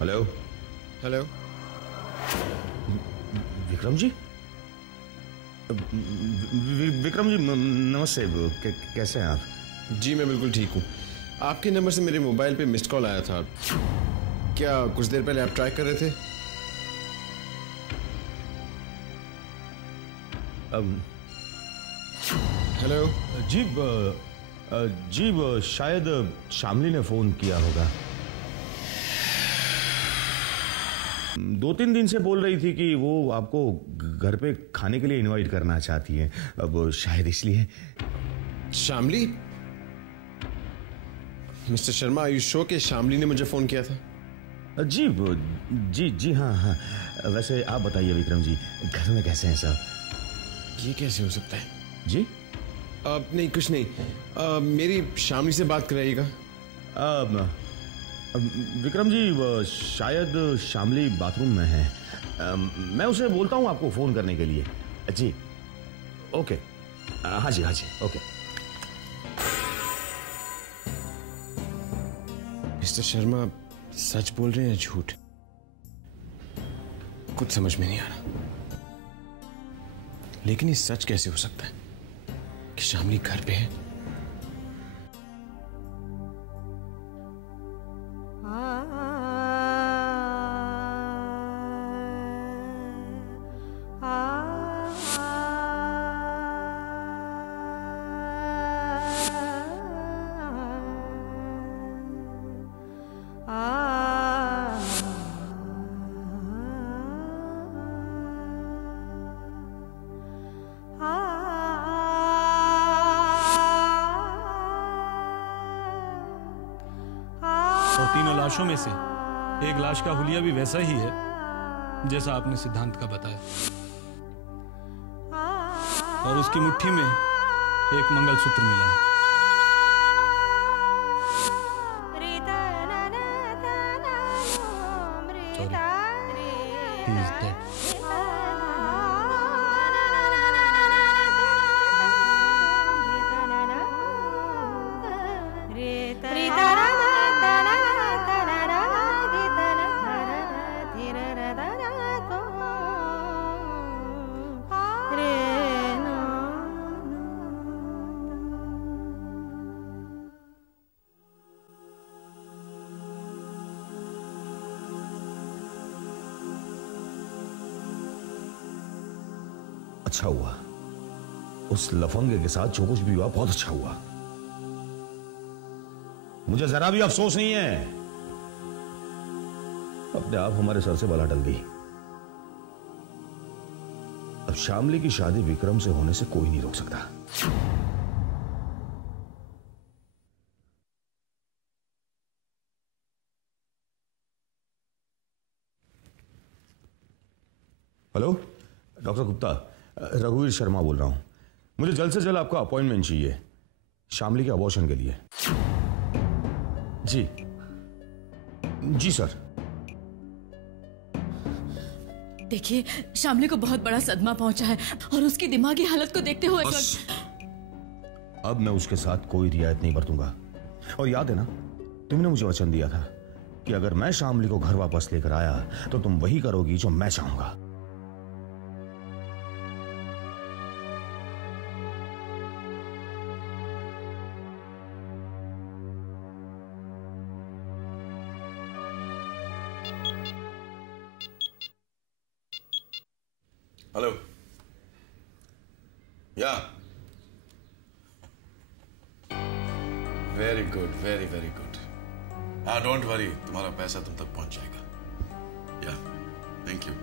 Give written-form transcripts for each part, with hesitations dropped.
Hello hello Vikram ji. Vikram ji नमस्ते, कैसे हैं आप? जी मैं बिल्कुल ठीक हूँ। आपके नंबर से मेरे मोबाइल पे मिस्ड कॉल आया था। क्या कुछ देर पहले आप ट्राई कर रहे थे? हेलो जी शायद शामली ने फोन किया होगा। 2-3 दिन से बोल रही थी कि वो आपको घर पे खाने के लिए इनवाइट करना चाहती है, अब शायद इसलिए। Shamli? Mister Sharma, are you sure कि शामली ने मुझे फोन किया था? जी जी जी हाँ। वैसे आप बताइए विक्रम जी, घर में कैसे हैं सब? ये कैसे हो सकता है? जी नहीं कुछ नहीं। मेरी शामली से बात कराइएगा। विक्रम जी शायद शामली बाथरूम में है। मैं उसे बोलता हूँ आपको फोन करने के लिए। जी ओके। हाँ जी ओके। मिस्टर शर्मा सच बोल रहे हैं या झूठ? कुछ समझ में नहीं आ रहा। लेकिन ये सच कैसे हो सकता है कि शामली घर पे है? और तीनों लाशों में से एक लाश का हुलिया भी वैसा ही है जैसा आपने सिद्धांत का बताया, और उसकी मुट्ठी में एक मंगलसूत्र मिला है। He is dead. अच्छा हुआ, उस लफंगे के साथ जो कुछ भी हुआ बहुत अच्छा हुआ। मुझे जरा भी अफसोस नहीं है। अपने आप हमारे सर से बला टल गई। अब शामली की शादी विक्रम से होने से कोई नहीं रोक सकता। हेलो डॉक्टर गुप्ता, रघुवीर शर्मा बोल रहा हूं। मुझे जल्द से जल्द आपका अपॉइंटमेंट चाहिए शामली के अबॉर्शन के लिए। जी सर। देखिए, शामली को बहुत बड़ा सदमा पहुंचा है और उसकी दिमागी हालत को देखते हुए अब मैं उसके साथ कोई रियायत नहीं बरतूंगा। और याद है ना, तुमने मुझे वचन दिया था कि अगर मैं शामली को घर वापस लेकर आया तो तुम वही करोगी जो मैं चाहूंगा। Hello. Yeah very good, very very good. हाँ डोंट वरी, तुम्हारा पैसा तुम तक पहुंच जाएगा। Yeah thank you.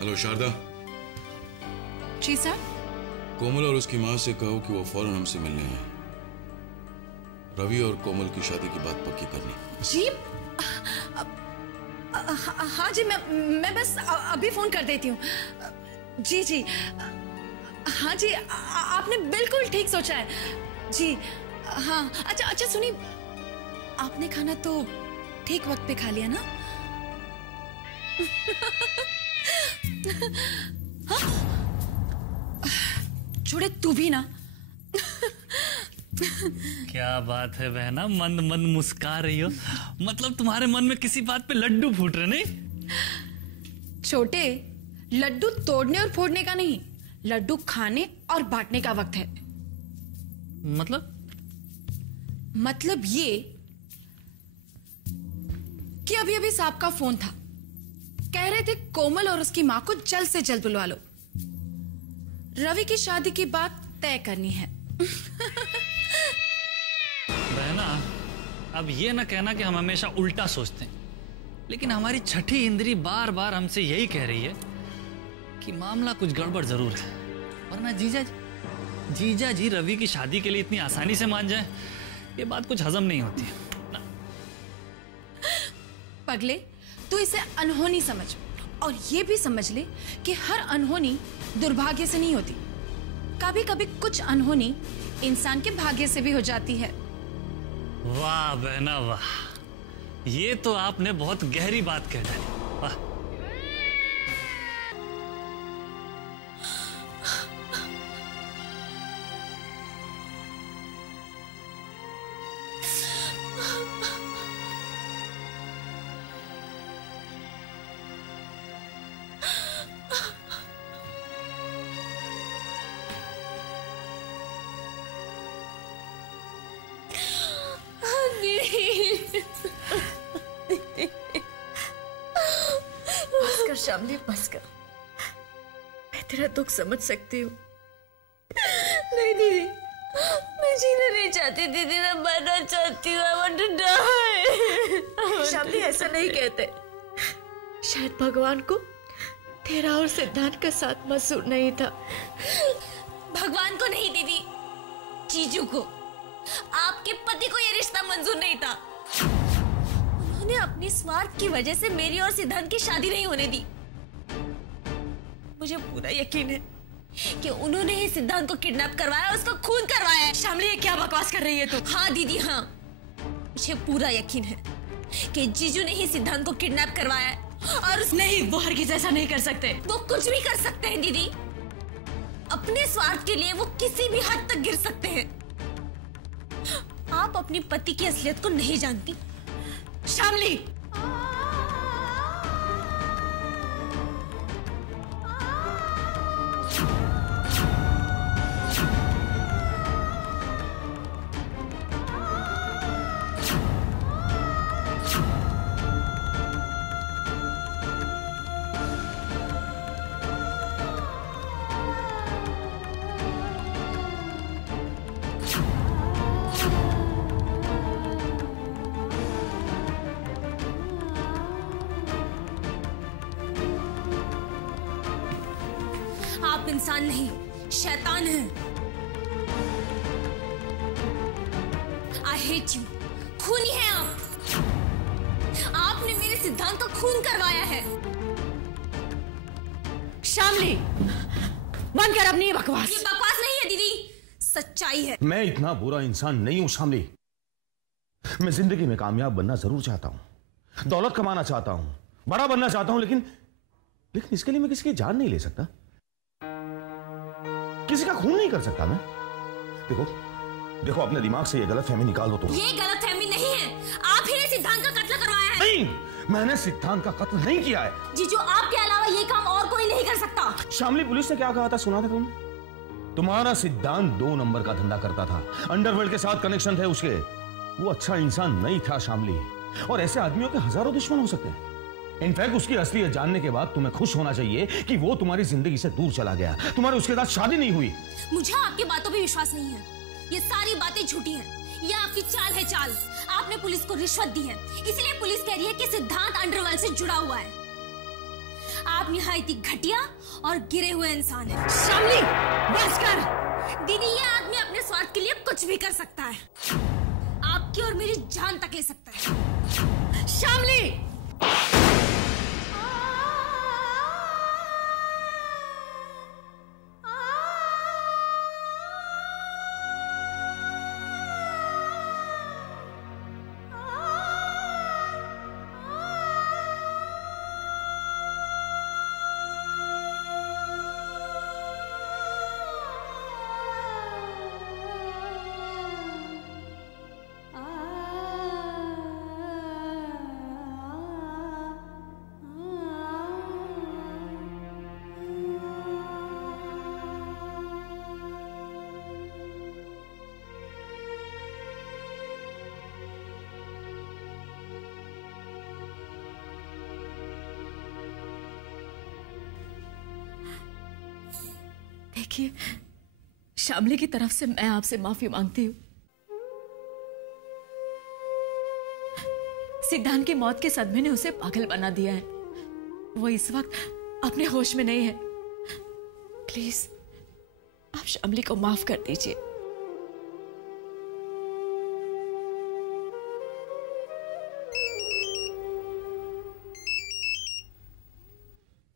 Hello Sharda. जी सर। कोमल और उसकी माँ से कहो कि वो फौरन हमसे मिलने हैं। रवि और कोमल की शादी की बात पक्की करनी। जी हाँ जी, मैं बस अभी फोन कर देती हूँ। जी हाँ जी, आपने बिल्कुल ठीक सोचा है जी। हाँ अच्छा सुनिए, आपने खाना तो ठीक वक्त पे खा लिया ना? छोड़े तू भी ना। क्या बात है बहना, मंद मंद मुस्का रही हो। मतलब तुम्हारे मन में किसी बात पे लड्डू फूट रहे नहीं? छोटे, लड्डू तोड़ने और फोड़ने का नहीं, लड्डू खाने और बांटने का वक्त है। मतलब ये कि अभी अभी साहब का फोन था, कह रहे थे कोमल और उसकी मां को जल्द से जल्द बुलवा लो, रवि की शादी की बात तय करनी है। बहना, अब ये ना कहना कि हम हमेशा उल्टा सोचते हैं, लेकिन हमारी छठी इंद्री बार बार हमसे यही कह रही है कि मामला कुछ गड़बड़ जरूर है, वरना जीजा जी रवि की शादी के लिए इतनी आसानी से मान जाए, ये बात कुछ हजम नहीं होती है ना। पगले, तू इसे अनहोनी समझ, और ये भी समझ ले कि हर अनहोनी दुर्भाग्य से नहीं होती, कभी कभी कुछ अनहोनी इंसान के भाग्य से भी हो जाती है। वाह बहना वाह, ये तो आपने बहुत गहरी बात कह डाली। वाह। बस कर शामली, बस कर। मैं तेरा दुख समझ सकती हूँ। नहीं दीदी, मैं जीना नहीं चाहती दीदी, मैं मरना चाहती हूँ। I want to die। Shamli, ऐसा नहीं कहते। शायद भगवान को तेरा और सिद्धांत का साथ मंजूर नहीं था। भगवान को नहीं दीदी, जीजू को, आपके पति को ये रिश्ता मंजूर नहीं था। उन्होंने अपनी स्वार्थ की वजह से मेरी और सिद्धांत की शादी नहीं होने दी। मुझे पूरा यकीन है कि उन्होंने ही सिद्धांत को किडनैप करवाया, उसका खून करवाया है। शामली, ये क्या बकवास कर रही है तू? हाँ दीदी हाँ, मुझे पूरा यकीन है कि जीजू ने ही सिद्धांत को किडनैप करवाया है। और नहीं, वो हरगिज ऐसा नहीं कर सकते। वो कुछ भी कर सकते हैं दीदी, अपने स्वार्थ के लिए वो किसी भी हद तक गिर सकते हैं। आप अपने पति की असलियत को नहीं जानती। शामली, आप इंसान नहीं, शैतान हैं। I hate you। खूनी हैं आप। आपने मेरे सिद्धांत का खून करवाया है। शामली, बंद कर अपनी बकवास। ये बकवास नहीं है दीदी, सच्चाई है। मैं इतना बुरा इंसान नहीं हूं शामली। मैं जिंदगी में कामयाब बनना जरूर चाहता हूं, दौलत कमाना चाहता हूं, बड़ा बनना चाहता हूं, लेकिन इसके लिए मैं किसी की जान नहीं ले सकता, किसी का खून नहीं कर सकता मैं। देखो अपने दिमाग से ये गलतफहमी निकाल दो तुम। ये गलतफहमी नहीं है, आप ही ने सिद्धांत का कत्ल करवाया है। नहीं, मैंने सिद्धांत का कत्ल नहीं किया है। जीजू, आपके अलावा ये काम और कोई नहीं कर सकता। शामली, पुलिस ने क्या कहा था सुना था तुम? तुम्हारा सिद्धांत 2 नंबर का धंधा करता था, अंडरवर्ल्ड के साथ कनेक्शन थे उसके। वो अच्छा इंसान नहीं था शामली, और ऐसे आदमियों के हजारों दुश्मन हो सकते हैं। इनफैक्ट उसकी असलियत जानने के बाद तुम्हें खुश होना चाहिए कि वो तुम्हारी जिंदगी से दूर चला गया, तुम्हारी उसके साथ शादी नहीं हुई। मुझे आपकी बातों पे विश्वास नहीं है, ये सारी बातें झूठी हैं। ये आपकी चाल है, चाल। आपने पुलिस को रिश्वत दी है, इसलिए पुलिस कह रही है कि सिद्धांत अंडरवर्ल्ड से जुड़ा हुआ है। आप निहायत ही घटिया और गिरे हुए इंसान हैं। शामली, बस कर। दीदी, ये आदमी अपने स्वार्थ के लिए कुछ भी कर सकता है, आपकी और मेरी जान तक ले सकता है। शामली, देखिए, शामली की तरफ से मैं आपसे माफी मांगती हूँ। सिद्धांत की मौत के सदमे ने उसे पागल बना दिया है। वो इस वक्त अपने होश में नहीं है। प्लीज आप शामली को माफ कर दीजिए।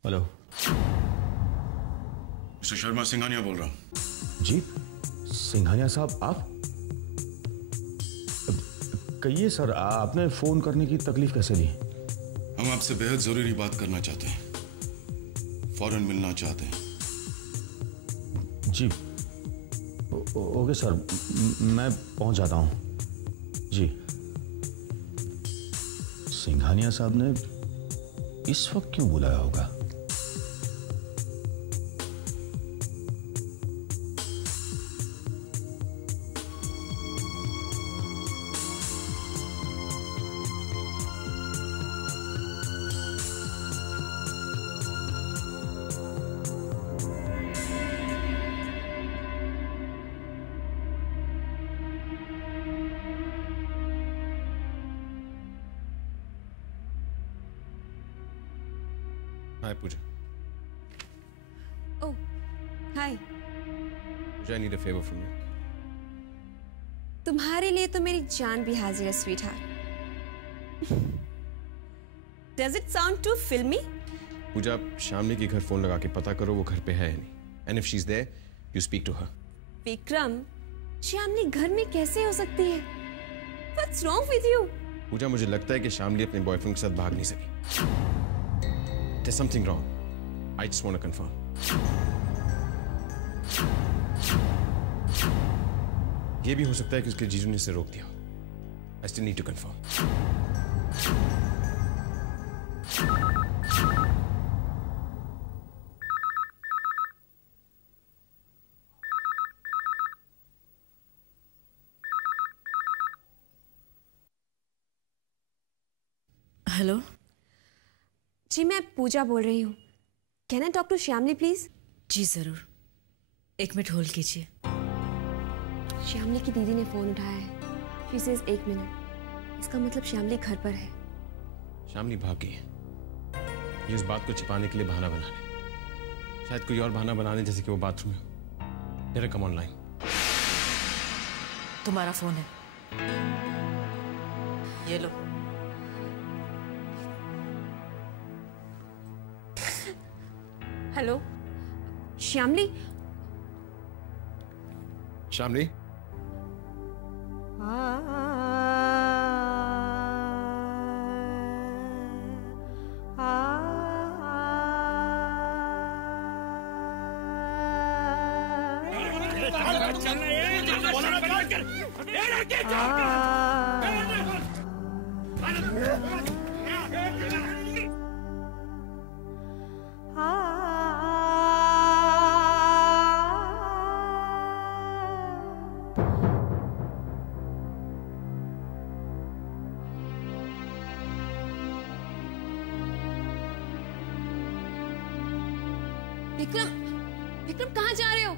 हेलो, मिस्टर शर्मा, सिंघानिया बोल रहा हूं। जी, सिंघानिया साहब आप? कहिए सर, आपने फोन करने की तकलीफ कैसे ली? हम आपसे बेहद जरूरी बात करना चाहते हैं, फौरन मिलना चाहते हैं। जी ओके सर, मैं पहुंच जाता हूं। जी। सिंघानिया साहब ने इस वक्त क्यों बुलाया होगा? Hi, Pooja. Oh, hi. Pooja, I need a favor from you. तुम्हारे लिए तो मेरी जान भी हाजिर है, sweetheart. Does it sound too filmy? पूजा, शामली के घर फोन लगा के पता करो वो घर पे है या नहीं। And if she's there, you speak to her. Vikram, Shamli घर में कैसे हो सकती है? What's wrong with you? पूजा, मुझे लगता है कि शामली अपने बॉयफ्रेंड के साथ भाग नहीं सकी। There's something wrong. I just want to confirm. ये भी हो सकता है कि उसके जीजू ने इसे रोक दिया। I still need to confirm. Hello जी, मैं पूजा बोल रही हूँ। Can I talk to Shyamali please? जी जरूर, 1 मिनट होल्ड कीजिए। श्यामली की दीदी ने फोन उठाया है। She says 1 minute. इसका मतलब श्यामली घर पर है। शामली भाग गई है। ये उस बात को छिपाने के लिए बहाना बना रहे। शायद कोई और बहाना बनाने, जैसे कि वो बाथरूम में। तेरे कम ऑनलाइन। तुम्हारा फोन है, ये लो। हेलो श्यामली। शामली, विक्रम, विक्रम कहाँ जा रहे हो?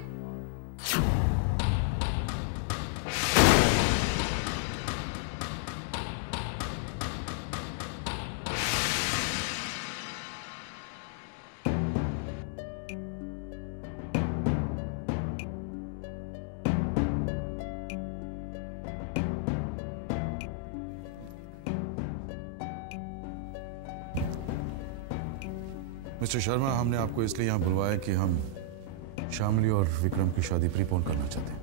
मिस्टर शर्मा, हमने आपको इसलिए यहाँ बुलवाया कि हम शामली और विक्रम की शादी प्रीपोन करना चाहते हैं।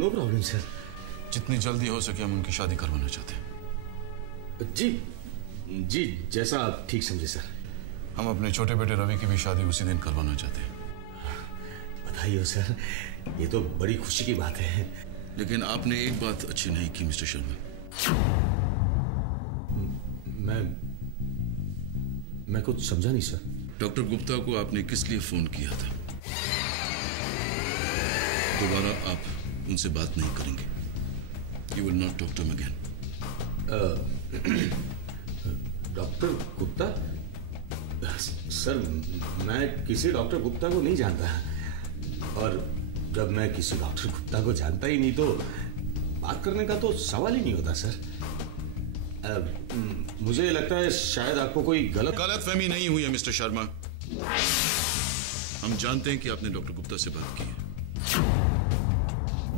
No problem sir. जितनी जल्दी हो सके हम उनकी शादी करवाना चाहते हैं। जी जी, जैसा आप ठीक समझे सर। हम अपने छोटे बेटे रवि की भी शादी उसी दिन करवाना चाहते हैं। बधाई हो सर, ये तो बड़ी खुशी की बात है। लेकिन आपने एक बात अच्छी नहीं की मिस्टर शर्मा। मैं कुछ समझा नहीं सर। डॉक्टर गुप्ता को आपने किस लिए फोन किया था? दोबारा आप उनसे बात नहीं करेंगे। You will not talk to him again. Doctor Gupta? Sir, मैं किसी डॉक्टर गुप्ता को नहीं जानता, और जब मैं किसी डॉक्टर गुप्ता को जानता ही नहीं तो बात करने का तो सवाल ही नहीं होता सर। मुझे लगता है शायद आपको कोई गलतफहमी नहीं हुई है मिस्टर शर्मा। हम जानते हैं कि आपने डॉक्टर गुप्ता से बात की है।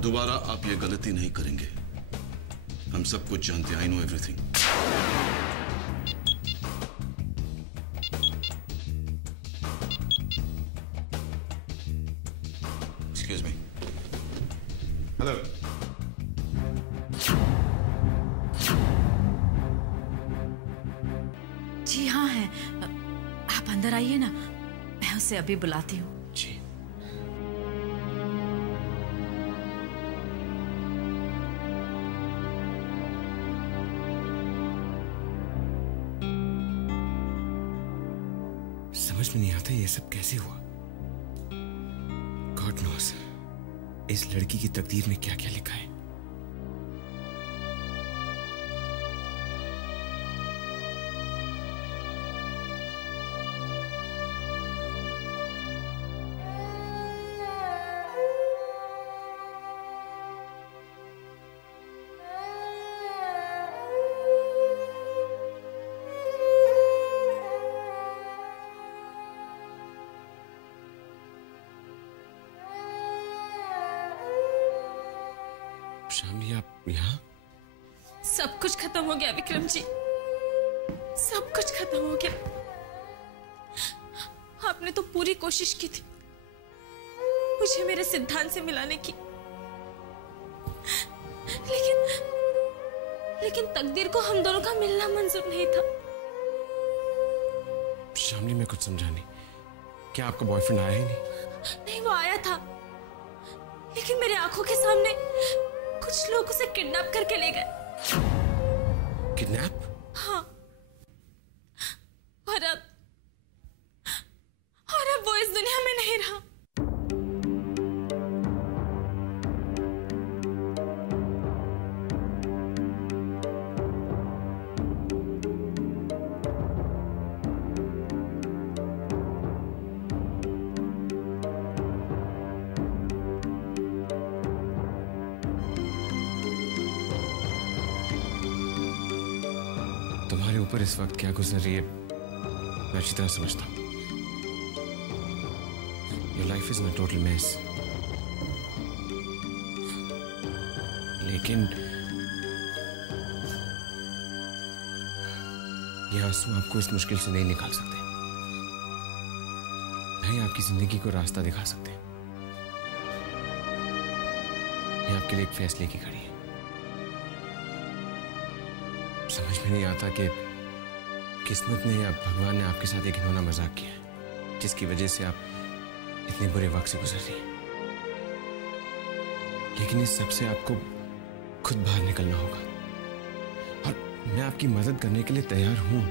दोबारा आप ये गलती नहीं करेंगे। हम सब कुछ जानते हैं। I know everything. Excuse me. Hello. जी हाँ है, आप अंदर आइए ना, मैं उसे अभी बुलाती हूँ। जी। समझ में नहीं आता ये सब कैसे हुआ। गॉड नोस इस लड़की की तकदीर में क्या क्या लिखा है। शामली, आप यहाँ? सब कुछ खत्म हो गया विक्रम जी, सब कुछ खत्म हो गया। आपने तो पूरी कोशिश की थी मुझे मेरे सिद्धांत से मिलाने की, लेकिन तकदीर को हम दोनों का मिलना मंजूर नहीं था। शामली, मैं कुछ समझा नहीं। क्या आपका बॉयफ्रेंड आया ही नहीं? नहीं, वो आया था, लेकिन मेरे आंखों के सामने कुछ लोग उसे किडनैप करके ले गए। किडनैप? हाँ। और अब वो इस दुनिया में नहीं रहा। तुम्हारे ऊपर इस वक्त क्या गुजर रही है मैं अच्छी तरह समझता हूं। Your life is in a total mess. लेकिन ये आंसू आपको इस मुश्किल से नहीं निकाल सकते, नहीं आपकी जिंदगी को रास्ता दिखा सकते। ये आपके लिए एक फैसले की घड़ी है। समझ में नहीं आता कि किस्मत ने या भगवान ने आपके साथ एक घिनौना मजाक किया है, जिसकी वजह से आप इतने बुरे वक्त से गुजर रही हैं। लेकिन इस सब से आपको खुद बाहर निकलना होगा, और मैं आपकी मदद करने के लिए तैयार हूं।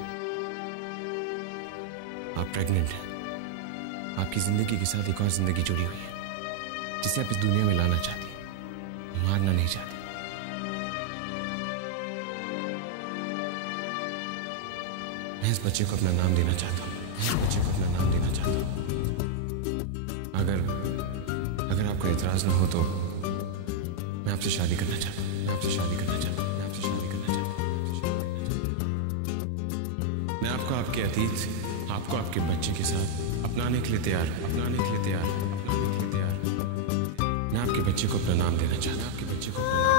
आप प्रेग्नेंट हैं, आपकी जिंदगी के साथ एक और जिंदगी जुड़ी हुई है, जिसे आप इस दुनिया में लाना चाहती हैं, मारना नहीं चाहती। मैं इस बच्चे को अपना नाम देना चाहता हूँ, इस बच्चे को अपना नाम देना चाहता हूँ। अगर आपको एतराज ना हो तो मैं आपसे शादी करना चाहता हूँ, मैं आपसे शादी करना चाहता हूँ, मैं आपसे शादी करना चाहता हूँ। मैं आपको आपके अतीत, आपको आपके बच्चे के साथ अपनाने के लिए तैयार हूँ, अपनाने के लिए तैयार हूँ, अपनाने के लिए तैयार हूँ। मैं आपके बच्चे को अपना नाम देना चाहता हूँ, आपके बच्चे को अपना नाम